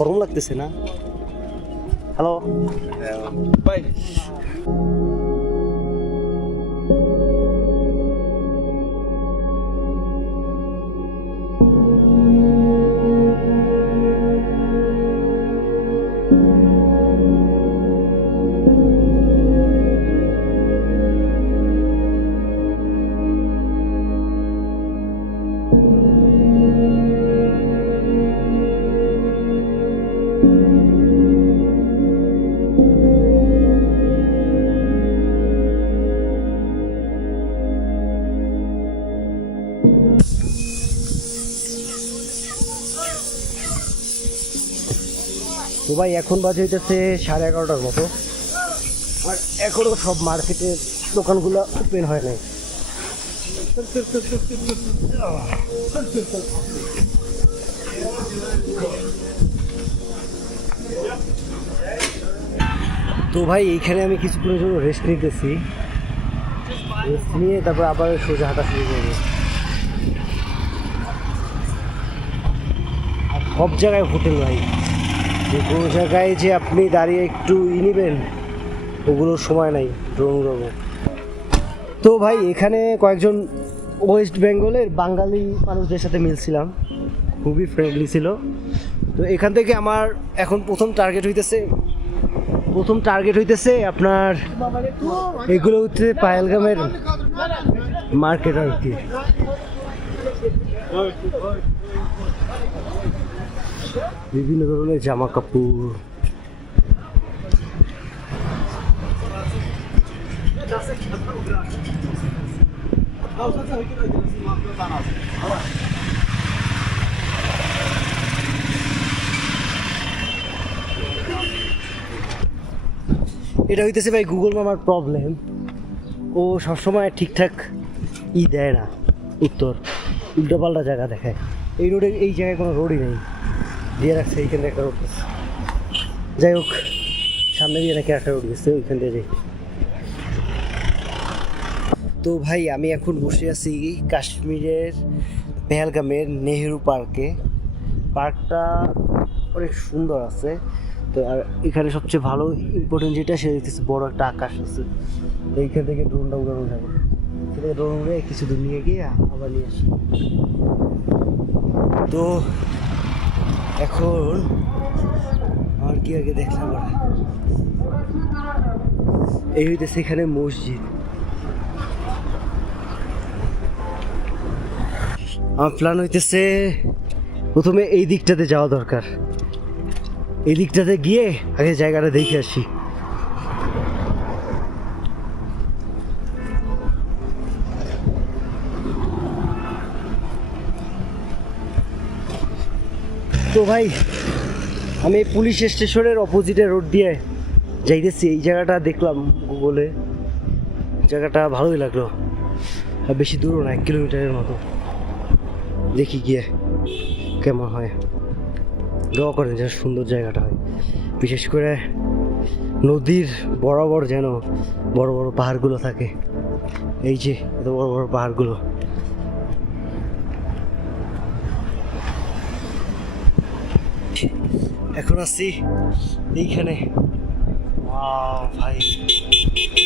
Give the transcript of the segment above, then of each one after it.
গরম লাগতেছে না? Hello bye. তো ভাই এখন বাজে হইতেছে 11:30টার মতো, আর এখনো সব মার্কেটের দোকানগুলো ওপেন হয় নাই। তো ভাই এইখানে আমি কিছুক্ষণের জন্য রেস্ট নিতেছি, রেস্ট নিয়ে তারপর আবার সোজা হাঁটা শুরু করবো। আর সব জায়গায় হোটেল ভাই, যে কোনো জায়গায় যে আপনি দাঁড়িয়ে একটু নেবেন ওগুলোর সময় নাই ড্রোন উড়াবো। তো ভাই এখানে কয়েকজন ওয়েস্ট বেঙ্গলের বাঙালি মানুষদের সাথে মিলছিলাম, খুবই ফ্রেন্ডলি ছিল। তো এখান থেকে আমার এখন প্রথম টার্গেট হইতেছে আপনার এগুলো হচ্ছে পাহেলগামের মার্কেট আর কি। বিভিন্ন ধরনের জামা কাপড়, এটা হইতেছে ভাই গুগল মামার প্রবলেম, ও সবসময় ঠিকঠাক দেয় না উত্তর, উল্টোপাল্টা জায়গা দেখায়। এই রোডে, এই জায়গায় কোনো রোডই নেই, দিয়ে রাখছে এইখানে একটা রোড। যাই হোক, সামনে দিয়ে নাকি একটা রোড গেছে, ওইখান দিয়ে যাই। তো ভাই আমি এখন বসে আছি কাশ্মীরের পেহেলগামের নেহেরু পার্কে। পার্কটা অনেক সুন্দর আছে। তো আর এখানে সবচেয়ে ভালো ইম্পর্টেন্ট যেটা সেটা হচ্ছে বড় একটা আকাশ আছে। তো এইখান থেকে ড্রোনটা উড়ানো যাবে, সেটা ড্রোন উড়ে কিছু দূর নিয়ে গিয়ে আবার নিয়ে আসি। তো এখন আর কি আগে দেখলাম, এই হইতেছে এখানে মসজিদ। আমার প্ল্যান হইতেছে প্রথমে এই দিকটাতে যাওয়া দরকার, এই দিকটাতে গিয়ে আগে জায়গাটা দেখে আসি। তো ভাই আমি পুলিশ স্টেশনের অপোজিটে রোড দিয়ে যাইতেছি। এই জায়গাটা দেখলাম গুগলে, জায়গাটা ভালোই লাগলো, আর বেশি দূরও না, 1 কিলোমিটারের মতো। দেখি গিয়ে কেমন হয়, দোয়া করেন যেন সুন্দর জায়গাটা হয়। বিশেষ করে নদীর বরাবর যেন বড় বড় পাহাড়গুলো থাকে, এই যে এত বড় বড় পাহাড়গুলো। এখন আসছি এইখানে, ভাই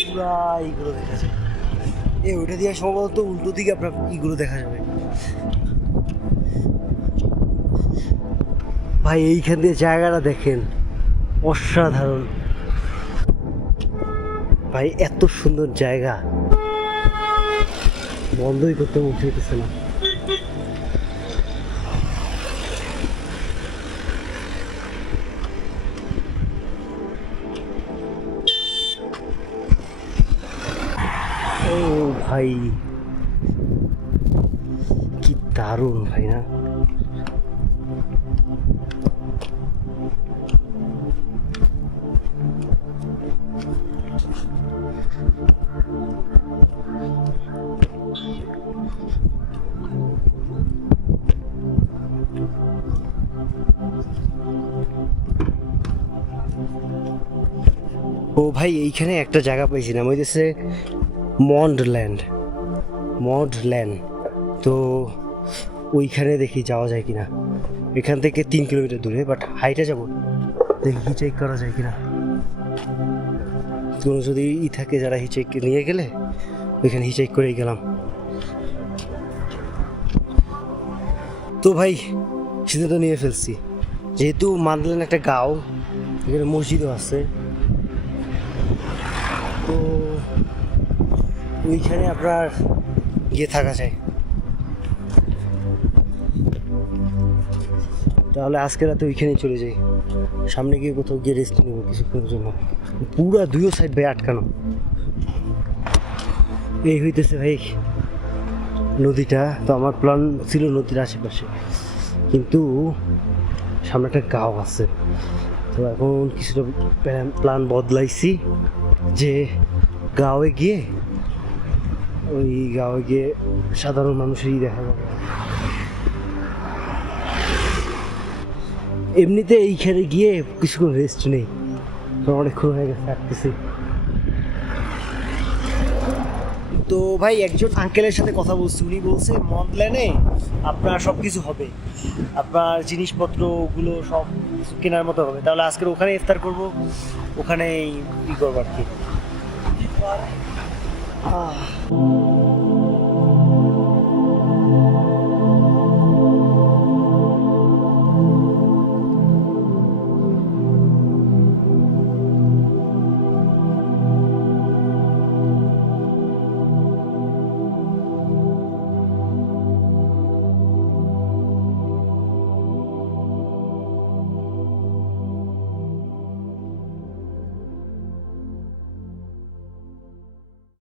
পুরা এইগুলো দেখা যায়। ওইটা দিয়ে সম্ভবত উল্টো দিকে আপনার এইগুলো দেখা যাবে। ভাই এইখান দিয়ে জায়গাটা দেখেন, অসাধারণ ভাই, এত সুন্দর জায়গা, বন্ধই করতে মন চাইতেছে না। ও ভাই কি দারুণ ভাই না? ও ভাই এইখানে একটা জায়গা পাইছিলাম, ওই দেশে মন্ডল্যান্ড। তো ওইখানে দেখি যাওয়া যায় কিনা। এখান থেকে 3 কিলোমিটার দূরে, বাট হাইটে যাব, দেখি হিচেক করা যায় কিনা। কোনো যদি থাকে যারা হিচেক নিয়ে গেলে ওইখানে হিচেক করেই গেলাম। তো ভাই সিদ্ধান্ত নিয়ে ফেলছি, যেহেতু মানলেন একটা গাঁও, এখানে মসজিদও আছে, তো ওইখানে আপনার গিয়ে থাকা যায়। তাহলে আজকে রাতে ওইখানেই চলে যাই, সামনে গিয়ে কোথাও গিয়ে রেস্ট নেবো কিছুক্ষণের জন্য। পুরা দুইও সাইড ভাই আটকানো। এই হইতেছে ভাই নদীটা। তো আমার প্ল্যান ছিল নদীর আশেপাশে, কিন্তু সামনে একটা গাঁও আছে। তো এখন কিছুটা প্ল্যান বদলাইছি যে গাঁয়ে গিয়ে সাধারণ মানুষেরই দেখা যাবে। এমনিতে এইখানে গিয়ে কিছুক্ষণ রেস্ট নেই, অনেকক্ষণ হয়ে গেছে থাকতেছি। তো ভাই একজন আঙ্কেলের সাথে কথা বলছি, উনি বলছে মন্ডল্যান্ডে আপনার সব কিছু হবে, আপনার জিনিসপত্রগুলো সব কিছু কেনার মতো হবে। তাহলে আজকের ওখানে ইফতার করব, ওখানেই ই করবো আর কি।